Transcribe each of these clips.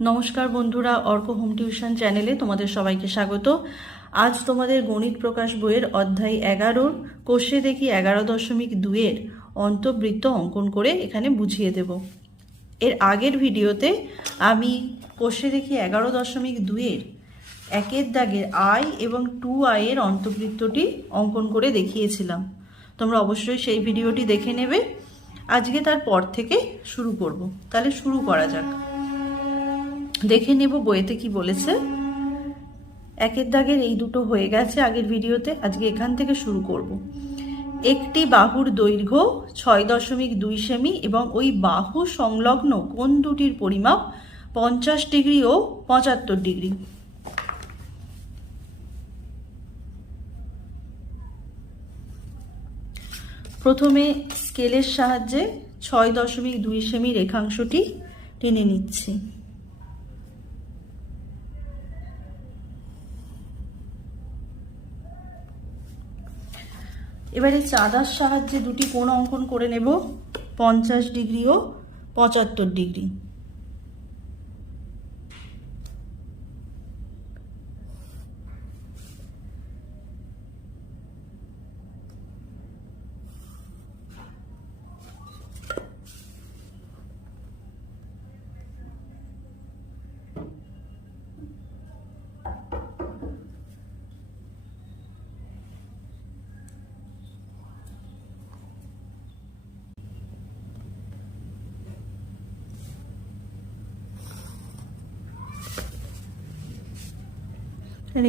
নমস্কার বন্ধুরা, Arka home tuition চ্যানেলে তোমাদের সবাইকে স্বাগত। আজ তোমাদের গণিত প্রকাশ বইয়ের অধ্যায় 11 কোষে দেখি 11.2 অন্তবৃত্ত অঙ্কন করে এখানে বুঝিয়ে দেব। এর আগের ভিডিওতে আমি কোষে দেখি 11.2 একের দাগের আই এবং 2i এর অন্তবৃত্তটি অঙ্কন করে দেখিয়েছিলাম। তোমরা অবশ্যই সেই ভিডিওটি দেখে নেবে। আজকে তারপর থেকে শুরু করব। তাহলে শুরু করা যাক। দেখে নেব বইতে কি বলেছে। একের দাগের এই দুটো হয়ে গেছে আগের ভিডিওতে, আজকে এখান থেকে শুরু করব। একটি বাহুর দৈর্ঘ্য 6.2 সেমি এবং ওই বাহু সংলগ্ন কোণ দুটির পরিমাপ 50 ডিগ্রি ও 75 ডিগ্রি। প্রথমে স্কেলের সাহায্যে 6.2 সেমি রেখাংশটি টেনে নিচ্ছি। এবারে চাঁদার সাহায্যে দুটি কোণ অঙ্কন করে নেব, 50 ডিগ্রি ও 75 ডিগ্রি।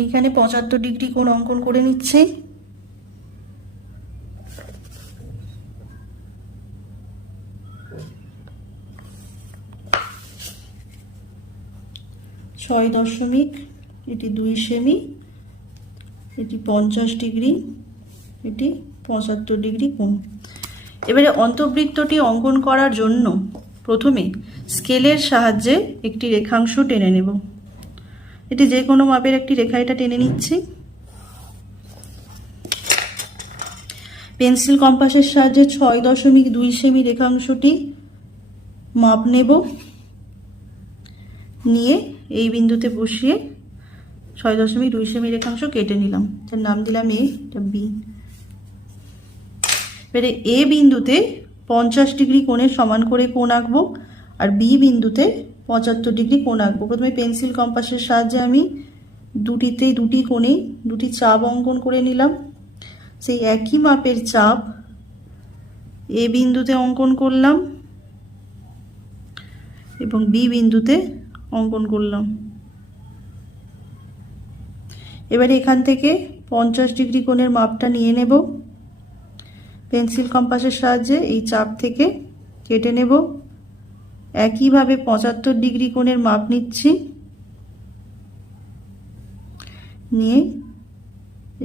এইখানে 75 ডিগ্রি কোণ অঙ্কন করে নিচ্ছি। ছয় দশমিক, এটি 2 সেমি, এটি 50 ডিগ্রি, এটি 75 ডিগ্রি কোণ। এবারে অন্তবৃত্তটি অঙ্কন করার জন্য প্রথমে স্কেলের সাহায্যে একটি রেখাংশ টেনে নেব। এটি যে কোনো মাপের একটি রেখা, এটা টেনে নিচ্ছি। পেন্সিল কম্পাসের সাহায্যে 6.2 সেমি রেখাংশটি মাপ নেব, নিয়ে এই বিন্দুতে বসিয়ে 6.2 সেমি রেখাংশ কেটে নিলাম। তার নাম দিলাম এ, এটা বি। এবারে এ বিন্দুতে 50 ডিগ্রি কোণের সমান করে কোণ আঁকবো, আর বি বিন্দুতে 75 ডিগ্রি কোণ আঁকবো। প্রথমে পেন্সিল কম্পাসের সাহায্যে আমি দুটি কোণেই দুটি চাপ অঙ্কন করে নিলাম। সেই একই মাপের চাপ এ বিন্দুতে অঙ্কন করলাম এবং বি বিন্দুতে অঙ্কন করলাম। এবারে এখান থেকে 50 ডিগ্রি কোণের মাপটা নিয়ে নেব। পেন্সিল কম্পাসের সাহায্যে এই চাপ থেকে কেটে নেব। একইভাবে 75 ডিগ্রি কোণের মাপ নিচ্ছি, নিয়ে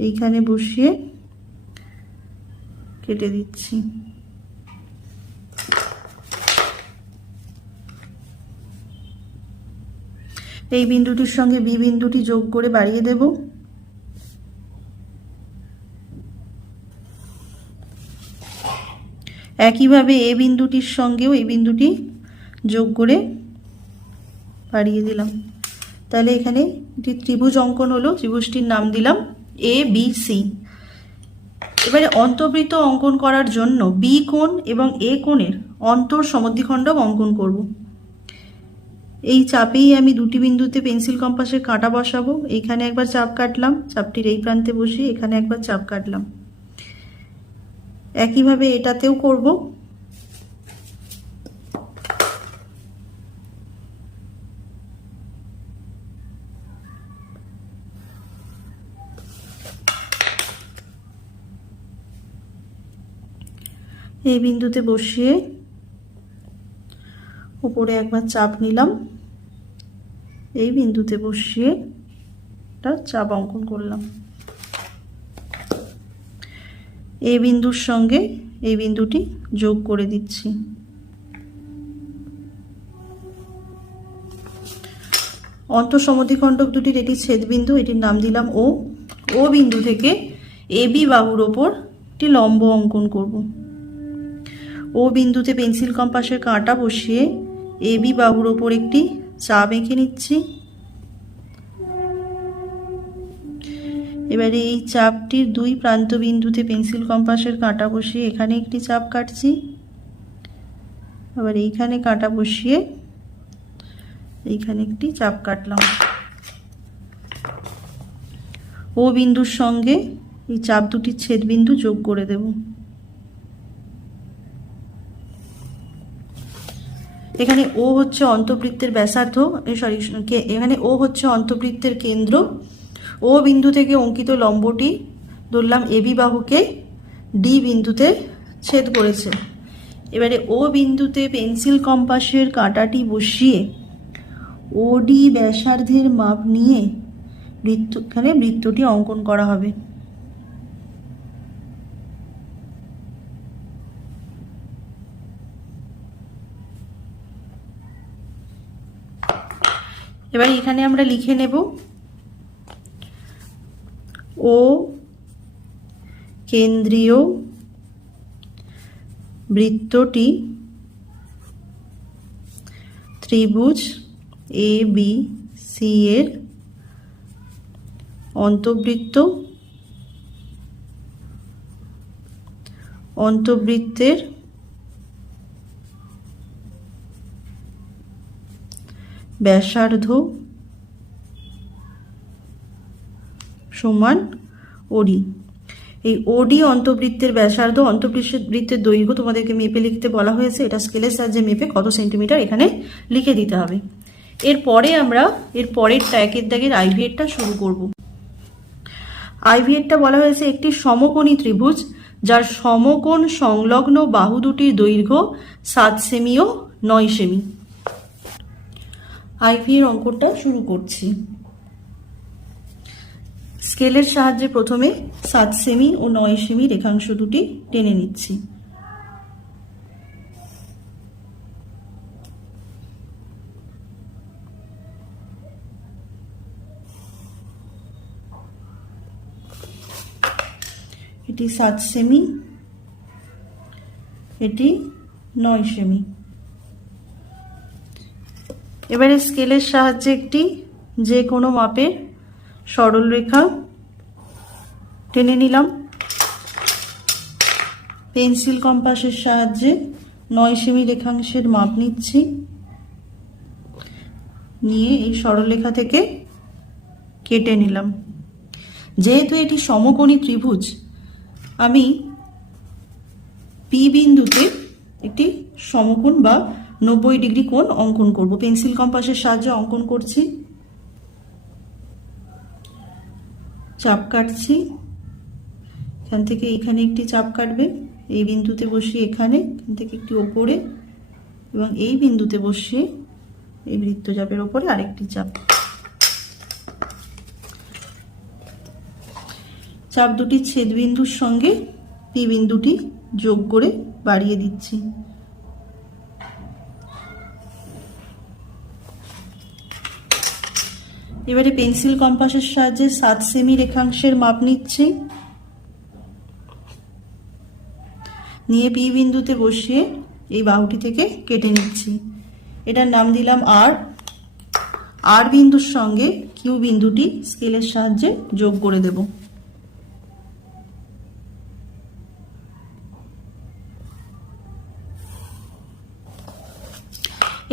এইখানে বসিয়ে কেটে দিচ্ছি। এই বিন্দুটির সঙ্গে বি বিন্দুটি যোগ করে বাড়িয়ে দেব। একইভাবে এ বিন্দুটির সঙ্গেও এই বিন্দুটি যোগ করে বাড়িয়ে দিলাম। তাহলে এখানে একটি ত্রিভুজ অঙ্কন হলো। ত্রিভুজটির নাম দিলাম এ বি সি। এবারে অন্তবৃত্ত অঙ্কন করার জন্য বি কোণ এবং এ কোণের অন্তর সমদ্বিখণ্ডক অঙ্কন করব। এই চাপেই আমি দুটি বিন্দুতে পেন্সিল কম্পাসের কাঁটা বসাবো। এইখানে একবার চাপ কাটলাম, চাপটির এই প্রান্তে বসিয়ে এখানে একবার চাপ কাটলাম। একইভাবে এটাতেও করব। এই বিন্দুতে বসিয়ে উপরে একবার চাপ নিলাম, এই বিন্দুতে বসিয়ে একটা চাপ অঙ্কন করলাম। এই বিন্দুর সঙ্গে এই বিন্দুটি যোগ করে দিচ্ছি। অন্তঃসমদ্বিখণ্ডক দুটির এটি ছেদবিন্দু, এটির নাম দিলাম ও। ও বিন্দু থেকে এ বি বাহুর ওপর একটি লম্ব অঙ্কন করব। ও বিন্দুতে পেন্সিল কম্পাসের কাঁটা বসিয়ে এবি বাহুর ওপর একটি চাপ এঁকে নিচ্ছি। এবারে এই চাপটির দুই প্রান্ত বিন্দুতে পেন্সিল কম্পাসের কাঁটা বসিয়ে এখানে একটি চাপ কাটছি। আবার এইখানে কাঁটা বসিয়ে এইখানে একটি চাপ কাটলাম। ও বিন্দুর সঙ্গে এই চাপ দুটির ছেদ বিন্দু যোগ করে দেব। এখানে ও হচ্ছে অন্তবৃত্তের ব্যাসার্ধ, এখানে ও হচ্ছে অন্তবৃত্তের কেন্দ্র। ও বিন্দু থেকে অঙ্কিত লম্বটি ধরলাম এবি বাহুকে ডি বিন্দুতে ছেদ করেছে। এবারে ও বিন্দুতে পেন্সিল কম্পাসের কাঁটাটি বসিয়ে ওডি ব্যাসার্ধের মাপ নিয়ে এখানে বৃত্তটি অঙ্কন করা হবে। এবার এখানে আমরা লিখে নেব ও কেন্দ্রীয় বৃত্তটি ত্রিভুজ এ বি সি এর অন্তবৃত্তের ব্যাসার্ধ সমান ওডি। এই ওডি অন্তবৃত্তের ব্যাসার্ধ, অন্তবৃত্তের দৈর্ঘ্য তোমাদেরকে মেপে লিখতে বলা হয়েছে। এটা স্কেলের সাহায্যে মেপে কত সেন্টিমিটার এখানে লিখে দিতে হবে। এরপরে আমরা এর পরের একের দাগের আইভিএরটা শুরু করব। আইভিএরটা বলা হয়েছে একটি সমকোণী ত্রিভুজ যার সমকোণ সংলগ্ন বাহু দুটির দৈর্ঘ্য 7 সেমি ও 9 সেমি। আইভিএর অঙ্কটা শুরু করছি। স্কেলের সাহায্যে প্রথমে 7 সেমি ও 9 সেমি রেখাংশ দুটি টেনে নিচ্ছি। এটি 7 সেমি, এটি 9 সেমি। এবারে স্কেলের সাহায্যে একটি যে কোনো মাপের সরল রেখা টেনে নিলাম। পেন্সিল কম্পাসের সাহায্যে 9 সেমি রেখাংশের মাপ নিচ্ছি। নিয়ে এই সরলরেখা থেকে কেটে নিলাম। যেহেতু এটি সমকোণী ত্রিভুজ, আমি পি বিন্দুতে একটি সমকোণ বা 90 ডিগ্রি কোণ অঙ্কন করব। পেন্সিল কম্পাসের সাহায্যে অঙ্কন করছি। চাপ কাটছি। এখান থেকে এখানে একটি চাপ কাটবে, এই বিন্দুতে বসিয়ে এখান থেকে একটি ওপরে, এবং এই বিন্দুতে বসিয়ে এই বৃত্তচাপের ওপরে আরেকটি চাপ। চাপ দুটি ছেদ বিন্দুর সঙ্গে পি বিন্দুটি যোগ করে বাড়িয়ে দিচ্ছি। এবারে পেন্সিল কম্পাসের সাহায্যে 7 সেমি রেখাংশের মাপ নিচ্ছি। নিয়ে পি বিন্দুতে বসিয়ে এই বাহুটি থেকে কেটে নিচ্ছি। এটার নাম দিলাম আর। আর বিন্দুর সঙ্গে কিউ বিন্দুটি স্কেলের সাহায্যে যোগ করে দেব।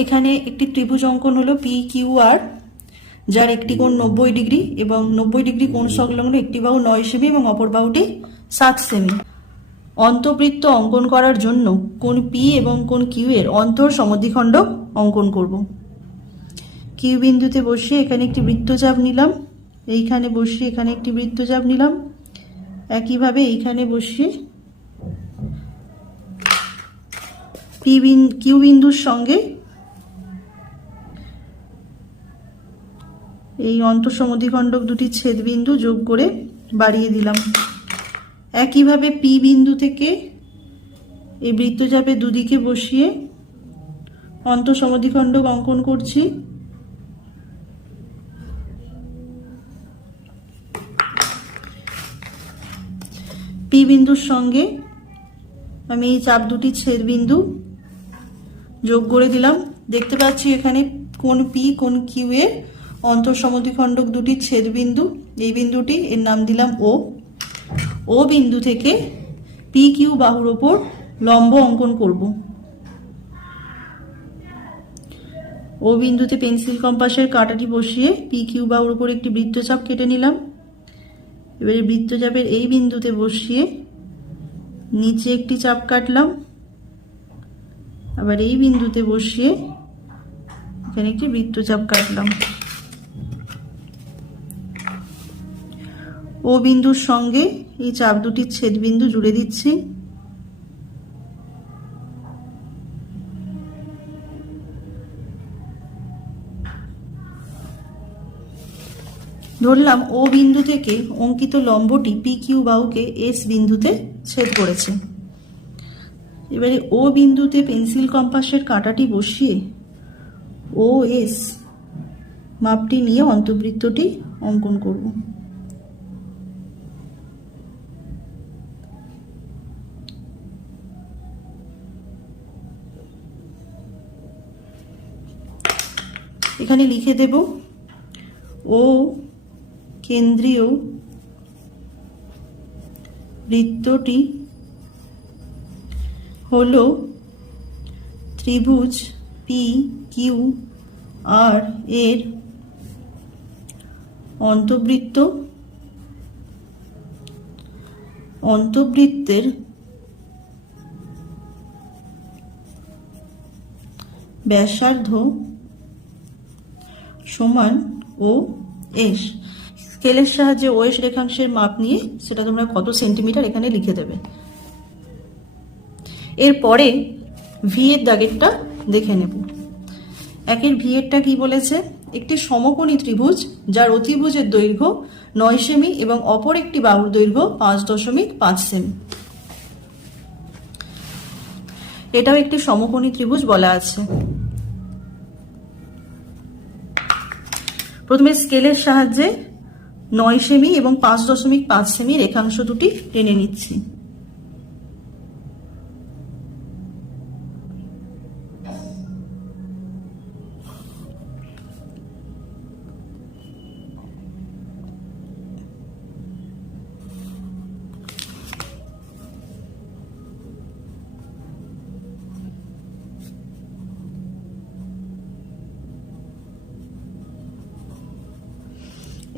এখানে একটি ত্রিভুজ অঙ্কন হলো পি কিউ আর, যার একটি কোণ 90 ডিগ্রি এবং 90 ডিগ্রি কোণ সংলগ্ন একটি বাহু 9 সেমি এবং অপর বাহুটি 7 সেমি। অন্তবৃত্ত অঙ্কন করার জন্য কোণ পি এবং কোণ কিউ এর অন্তর সমদ্বিখণ্ডক অঙ্কন করব। কিউ বিন্দুতে বসিয়ে এখানে একটি বৃত্তচাপ নিলাম, এইখানে বসিয়ে এখানে একটি বৃত্তচাপ নিলাম। একইভাবে এইখানে বসিয়ে কিউ বিন্দুর সঙ্গে এই অন্তঃসমদ্বিখণ্ডক দুটি ছেদ বিন্দু যোগ করে বাড়িয়ে দিলাম। একইভাবে পি বিন্দু থেকে এই বৃত্তচাপের দুদিকে বসিয়ে অন্তঃসমদ্বিখণ্ডক অঙ্কন করছি। পি বিন্দুর সঙ্গে আমি এই চাপ দুটি ছেদ বিন্দু যোগ করে দিলাম। দেখতে পাচ্ছি এখানে কোণ পি কোণ কিউ এর অন্তঃসমদ্বিখণ্ডক দুটি ছেদবিন্দু, এই বিন্দুটি, এর নাম দিলাম ও। ও বিন্দু থেকে পি কিউ বাহুর ওপর লম্ব অঙ্কন করব। ও বিন্দুতে পেন্সিল কম্পাসের কাঁটাটি বসিয়ে পি কিউ বাহুর ওপর একটি বৃত্তচাপ কেটে নিলাম। এবারে বৃত্তচাপের এই বিন্দুতে বসিয়ে নিচে একটি চাপ কাটলাম, আবার এই বিন্দুতে বসিয়ে এখানে একটি বৃত্তচাপ কাটলাম। ও বিন্দুর সঙ্গে এই চাপ দুটির ছেদবিন্দু জুড়ে দিচ্ছি। ধরলাম ও বিন্দু থেকে অঙ্কিত লম্বটি পি কিউ বাহুকে এস বিন্দুতে ছেদ করেছে। এবারে ও বিন্দুতে পেন্সিল কম্পাসের কাঁটাটি বসিয়ে ও এস মাপটি নিয়ে অন্তবৃত্তটি অঙ্কন করব। এখানে লিখে দেব ও কেন্দ্রীয় বৃত্তটি হলো ত্রিভুজ পি কিউ আর এর অন্তবৃত্ত। অন্তবৃত্তের ব্যাসার্ধ সমান ও এস। স্কেলের সাহায্যে ও এস রেখাংশের মাপ নিয়ে সেটা তোমরা কত সেন্টিমিটার এখানে লিখে দেবে। এরপরে ভি এর দাগেরটা দেখে নেব। একের ভি এরটা কি বলেছে? একটি সমকোণী ত্রিভুজ যার অতিভুজের দৈর্ঘ্য 9 সেমি এবং অপর একটি বাহুর দৈর্ঘ্য 5.5 সেমি। এটাও একটি সমকোণী ত্রিভুজ বলা আছে। প্রথমে স্কেলের সাহায্যে 9 সেমি এবং 5.5 সেমি রেখাংশ দুটি টেনে নিচ্ছি।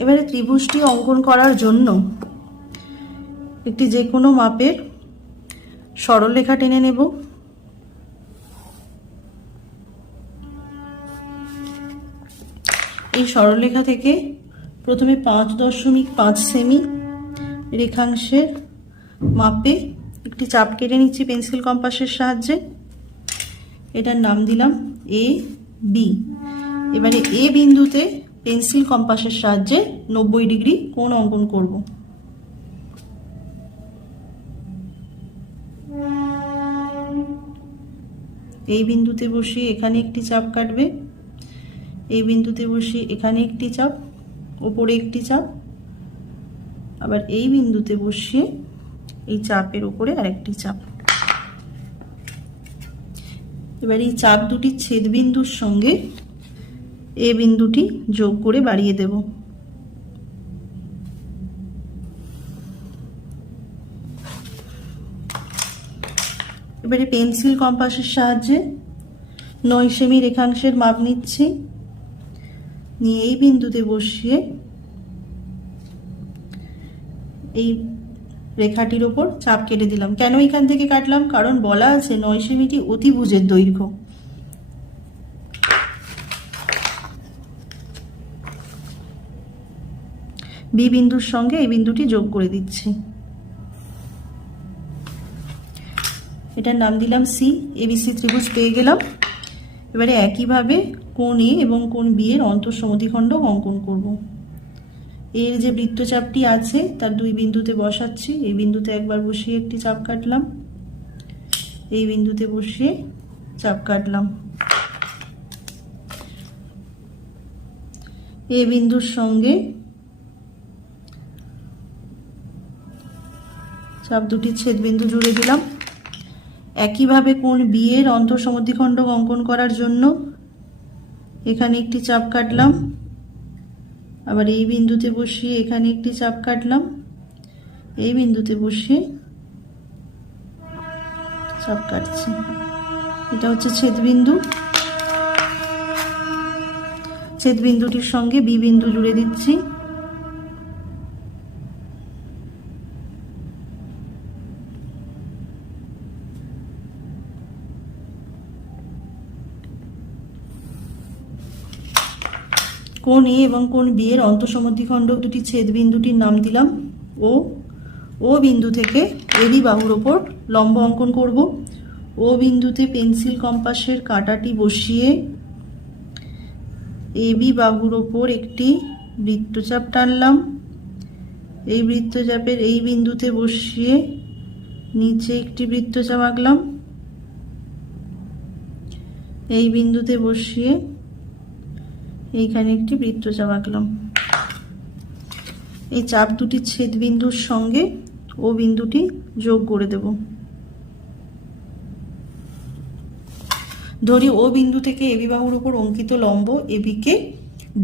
এবারে ত্রিভুজটি অঙ্কন করার জন্য একটি যে কোনো মাপের সরলরেখা টেনে নেব। এই সরলরেখা থেকে প্রথমে 5.5 সেমি রেখাংশের মাপে একটি চাপ কেটে নিচ্ছি পেন্সিল কম্পাসের সাহায্যে। এটার নাম দিলাম এ বি। এবারে এ বিন্দুতে পেন্সিল কম্পাসের সাহায্যে 90 ডিগ্রি কোণ অঙ্কন করব। এই বিন্দুতে বসিয়ে এখানে একটি চাপ কাটবে, এই বিন্দুতে বসিয়ে এখানে একটি চাপ, ওপরে একটি চাপ, আবার এই বিন্দুতে বসিয়ে এই চাপের উপরে আরেকটি চাপ। এবার এই চাপ দুটির ছেদবিন্দুর সঙ্গে এ বিন্দুটি যোগ করে বাড়িয়ে দেব। এবারে পেন্সিল কম্পাসের সাহায্যে 9 সেমি রেখাংশের মাপ নিচ্ছি, নিয়ে এই বিন্দুতে বসিয়ে এই রেখাটির ওপর চাপ কেটে দিলাম। কেন এখান থেকে কাটলাম? কারণ বলা আছে 9 সেমিটি অতিভুজের দৈর্ঘ্য। বি বিন্দুর সঙ্গে এই বিন্দুটি যোগ করে দিচ্ছি। এটার নাম দিলাম সি। এবিসি ত্রিভুজ পেয়ে গেলাম। এবারে একইভাবে কোণ এ এবং কোণ বি এর অন্তঃসমদ্বিখণ্ডক অঙ্কন করব। এর যে বৃত্তচাপটি আছে তার দুই বিন্দুতে বসাচ্ছি। এই বিন্দুতে একবার বসিয়ে একটি চাপ কাটলাম, এই বিন্দুতে বসিয়ে চাপ কাটলাম। এ বিন্দুর সঙ্গে চাপ দুটির ছেদবিন্দু জুড়ে দিলাম। একইভাবে কোণ বি এর অন্তঃসমদ্বিখণ্ডক অঙ্কন করার জন্য এখানে একটি চাপ কাটলাম, আবার এই বিন্দুতে বসিয়ে এখানে একটি চাপ কাটলাম, এই বিন্দুতে বসিয়ে চাপ কাটছি। এটা হচ্ছে ছেদবিন্দু। ছেদবিন্দুটির সঙ্গে বি বিন্দু জুড়ে দিচ্ছি। কোণ এ এবং কোণ বি এর অন্তঃসমদ্বিখণ্ড দুটি ছেদবিন্দুটির নাম দিলাম ও। ও বিন্দু থেকে এবি বাহুর ওপর লম্ব অঙ্কন করব। ও বিন্দুতে পেন্সিল কম্পাসের কাঁটাটি বসিয়ে এবি বাহুর ওপর একটি বৃত্তচাপ টানলাম। এই বৃত্তচাপের এই বিন্দুতে বসিয়ে নিচে একটি বৃত্তচাপ আঁকলাম। এই বিন্দুতে বসিয়ে এইখানে একটি বৃত্তচাপ আঁকলাম। এই চাপ দুটি ছেদবিন্দুর সঙ্গে ও বিন্দুটি যোগ করে দেব। ধরি ও বিন্দু থেকে এবি বাহুর উপর অঙ্কিত লম্ব এবিকে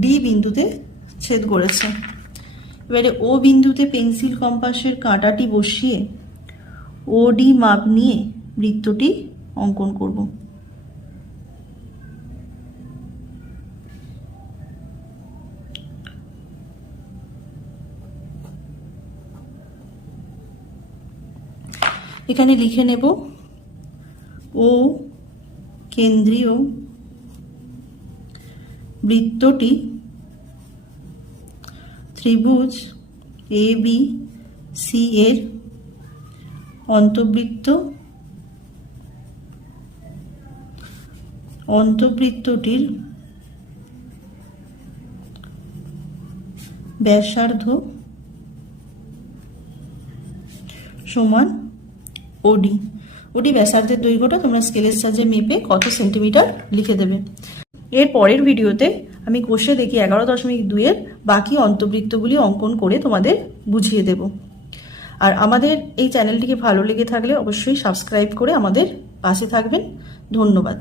ডি বিন্দুতে ছেদ করেছে। এবারে ও বিন্দুতে পেন্সিল কম্পাসের কাঁটাটি বসিয়ে ও ডি মাপ নিয়ে বৃত্তটি অঙ্কন করব। এখানে লিখে নেব ও কেন্দ্রীয় বৃত্তটি ত্রিভুজ এ বি সি এর অন্তবৃত্ত। অন্তবৃত্তটির ব্যাসার্ধ সমান ওডি। ওডি ব্যাসার্ধের দৈর্ঘ্যটা তোমরা স্কেলের সাহায্যে মেপে কত সেন্টিমিটার লিখে দেবে। এর পরের ভিডিওতে আমি কোষে দেখি 11.2 এর বাকি অন্তবৃত্তগুলি অঙ্কন করে তোমাদের বুঝিয়ে দেব। আর আমাদের এই চ্যানেলটিকে ভালো লেগে থাকলে অবশ্যই সাবস্ক্রাইব করে আমাদের পাশে থাকবেন। ধন্যবাদ।